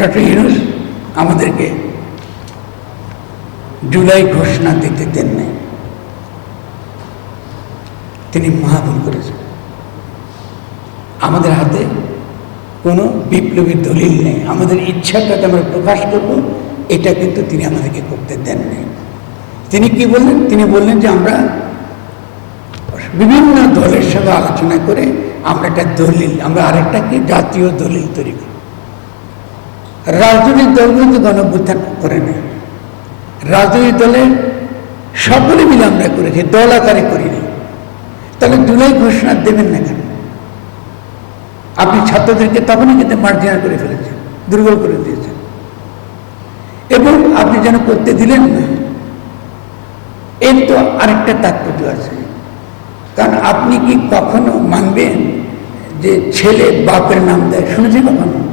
Doctor Yunus আমাদেরকে জুলাই ঘোষণা দিতে দেন নাই। তিনি মহাভুল করেছেন। আমাদের হাতে কোনো বিপ্লবী দলিল নেই। আমাদের ইচ্ছাটাকে আমরা প্রকাশ করব, এটা কিন্তু তিনি আমাদেরকে করতে দেন নাই। তিনি কি বললেন? তিনি বললেন যে আমরা বিভিন্ন দলের সঙ্গে আলোচনা করে আমরা একটা দলিল, আমরা আরেকটা কি জাতীয় দলিল তৈরি করি রাজনৈতিক দলগুলো তো গণভ্যুত্থান করে নেয় রাজনৈতিক দলের সকলে মিলে আমরা করেছি, দল আকারে করিনি। তাহলে জুলাই ঘোষণা দেবেন না কেন? আপনি ছাত্রদেরকে তখনই কিন্তু মার্জিনাল করে ফেলেছেন, দুর্বল করে দিয়েছেন। এবং আপনি যেন করতে দিলেন না, এর তো আরেকটা তাৎপর্য আছে। কারণ আপনি কি কখনো মানবেন যে ছেলে বাপের নাম দেয়? শুনেছি কখনো?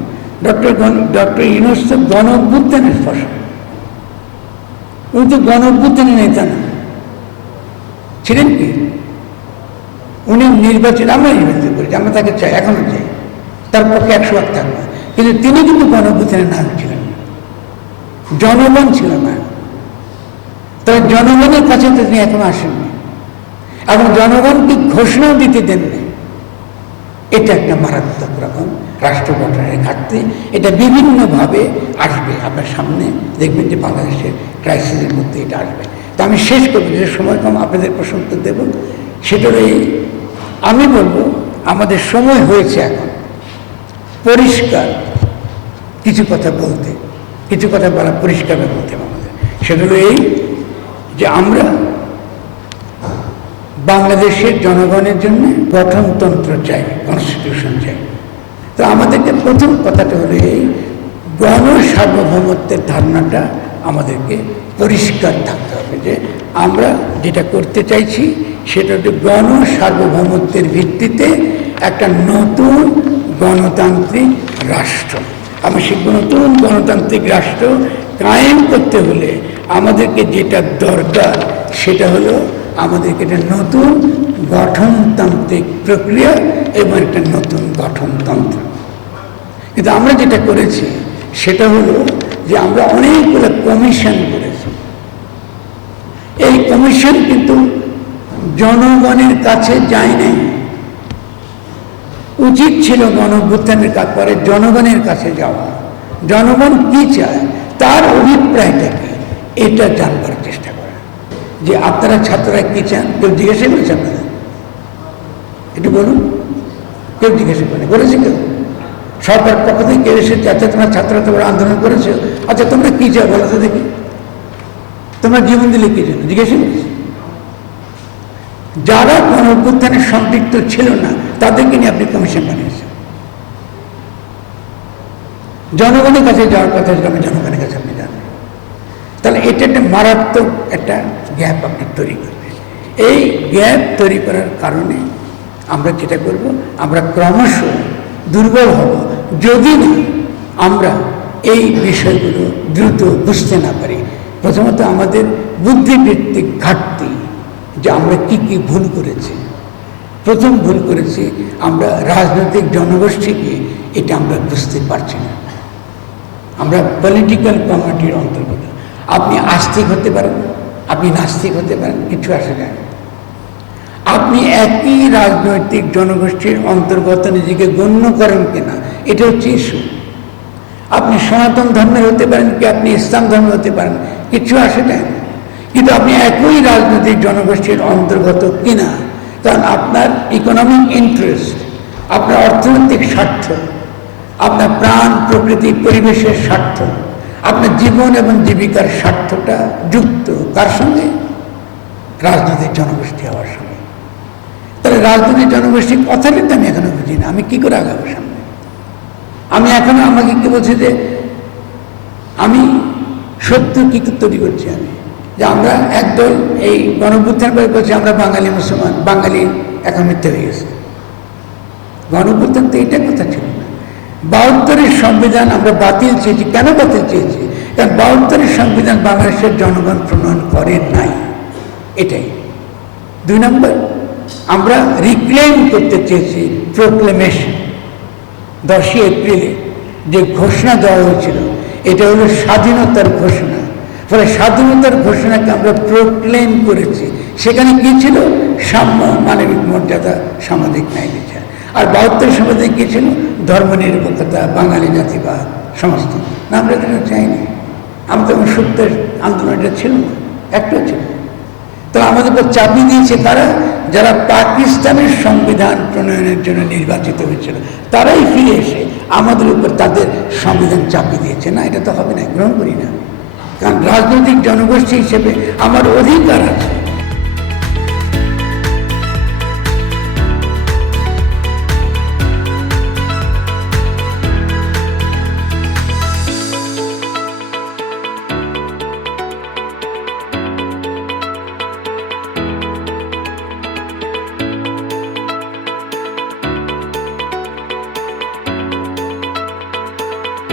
ডক্টর ডক্টর ইউনুস তো গণ ফসল উনি তো গণ নেতা না। ছিলেন কি? উনি নির্বাচন আমরা নির্বাচিত করেছি, আমরা তাকে চাই, এখনও চাই। তার পক্ষে একশো ভাগ থাকব। কিন্তু তিনি কিন্তু গণ অভ্যুত্থানের নায়ক ছিলেন। জনগণ ছিল না। তবে জনগণের কাছে তো তিনি এখনও আসেননি। এবং জনগণকে ঘোষণাও দিতে দেননি। এটা একটা মারাত্মক রকম রাষ্ট্র গঠনের ঘাটতি এটা বিভিন্নভাবে আসবে। আপনার সামনে দেখবেন যে বাংলাদেশের ক্রাইসিসের মধ্যে এটা আসবে। তো আমি শেষ করব, যে সময় কম আপনাদের প্রশ্ন দেব সেটার এই আমি বলব, আমাদের সময় হয়েছে এখন পরিষ্কার কিছু কথা বলতে, কিছু কথা বলা পরিষ্কারভাবে বলতে আমাদের। সেটা হলো এই যে আমরা বাংলাদেশের জনগণের জন্য গঠনতন্ত্র চাই কনস্টিটিউশন চাই। তো আমাদেরকে প্রথম কথাটা হলো এই গণ সার্বভৌমত্বের ধারণাটা আমাদেরকে পরিষ্কার থাকতে হবে যে আমরা যেটা করতে চাইছি সেটা হচ্ছে গণ সার্বভৌমত্বের ভিত্তিতে একটা নতুন গণতান্ত্রিক রাষ্ট্র। আমরা সেই নতুন গণতান্ত্রিক রাষ্ট্র কায়েম করতে হলে আমাদেরকে যেটা দরকার সেটা হলো আমাদেরকে একটা নতুন গঠনতান্ত্রিক প্রক্রিয়া এবং একটা নতুন গঠনতন্ত্র। কিন্তু আমরা যেটা করেছি, সেটা হলো যে আমরা অনেকগুলো কমিশন করেছি। এই কমিশন কিন্তু জনগণের কাছে যায় নাই। উচিত ছিল গণভ্যুত্থানের কাজ পরে জনগণের কাছে যাওয়া। জনগণ কি চায়, তার অভিপ্রায়টা কি, এটা জানবার চেষ্টা করা। যে আপনারা ছাত্ররা কি চান, কেউ জিজ্ঞাসা করেছে আপনাদের? একটু বলুন। কেউ জিজ্ঞাসা করে বলেছে কেউ? সরকার পক্ষ থেকে এসে আচ্ছা তোমরা ছাত্ররা তোমরা আন্দোলন করেছ। আচ্ছা তোমরা কি চাও বলো তো দেখি। তোমরা জীবন দিলে কি জন্য? জিজ্ঞাসা যারা কোন অভ্যুত্থানে সম্পৃক্ত ছিল না, তাদেরকে নিয়ে আপনি কমিশন বানিয়েছেন। জনগণের কাছে যাওয়ার কথা আমি জনগণের কাছে আপনি জানেন তাহলে এটা একটা মারাত্মক একটা গ্যাপ আপনি তৈরি করবেন। এই গ্যাপ তৈরি করার কারণে আমরা যেটা করব, আমরা ক্রমশ দুর্বল হব। যদি না আমরা এই বিষয়গুলো দ্রুত বুঝতে না পারি, প্রথমত আমাদের বুদ্ধিবৃত্তিক ঘাটতি যে আমরা কি কি ভুল করেছি। প্রথম ভুল করেছি আমরা রাজনৈতিক জনগোষ্ঠীকে এটা আমরা বুঝতে পারছি না। আমরা পলিটিক্যাল কমিউনিটির অন্তর্গত। আপনি আস্তিক হতে পারেন, আপনি নাস্তিক হতে পারেন, কিছু আসে যায়। আপনি একই রাজনৈতিক জনগোষ্ঠীর অন্তর্গত নিজেকে গণ্য করেন কিনা, এটা হচ্ছে ইস্যু আপনি সনাতন ধর্মের হতে পারেন কি আপনি ইসলাম ধর্ম হতে পারেন, কিছু আসে যায়। কিন্তু আপনি একই রাজনৈতিক জনগোষ্ঠীর অন্তর্গত কিনা, কারণ আপনার ইকোনমিক ইন্টারেস্ট আপনার অর্থনৈতিক স্বার্থ, আপনার প্রাণ, প্রকৃতি, পরিবেশের স্বার্থ, আপনার জীবন এবং জীবিকার স্বার্থটা যুক্ত, কার সঙ্গে? রাজনৈতিক জনগোষ্ঠী হওয়ার সঙ্গে। তাহলে রাজনৈতিক জনগোষ্ঠীর কথাটা তো আমি এখনও বুঝি না। আমি কি করে আগাবো সামনে? আমি এখনও আমাকে কি বলছি যে, আমি সত্য কি তৈরি করছি আমি? যে আমরা একদল এই গণভ্যুত্থান করে করছি আমরা বাঙালি মুসলমান, বাঙালি এখন মিথ্যে হয়ে গেছে। গণভ্যুত্থান তো এটা কথা ছিল না। বাহাত্তরের সংবিধান আমরা বাতিল চেয়েছি। কেন বাতিল চেয়েছি? কারণ বাহাত্তরের সংবিধান বাংলাদেশের জনগণ প্রণয়ন করে নাই। এটাই। দুই নম্বর আমরা রিক্লেম করতে চেয়েছি প্রোক্লেমেশন দশই এপ্রিলে যে ঘোষণা দেওয়া হয়েছিল, এটা হলো স্বাধীনতার ঘোষণা। ফলে স্বাধীনতার ঘোষণাকে আমরা প্রোক্লেম করেছি। সেখানে কি ছিল? সাম্য মানবিক মর্যাদা সামাজিক ন্যায় বিচার। আর বাহাত্তর সমাজে কি ছিল? ধর্মনিরপেক্ষতা, বাঙালি জাতিবাদ, সমস্ত। না, আমরা এটা চাইনি। তখন সত্যের আন্দোলনটা ছিল না। একটা ছিল। তো আমাদের উপর চাপি দিয়েছে তারা, যারা পাকিস্তানের সংবিধান প্রণয়নের জন্য নির্বাচিত হয়েছিল, তারাই ফিরে এসে আমাদের উপর তাদের সংবিধান চাপি দিয়েছে। না, এটা তো হবে না, গ্রহণ করি না। কারণ রাজনৈতিক জনগোষ্ঠী হিসেবে আমার অধিকার আছে।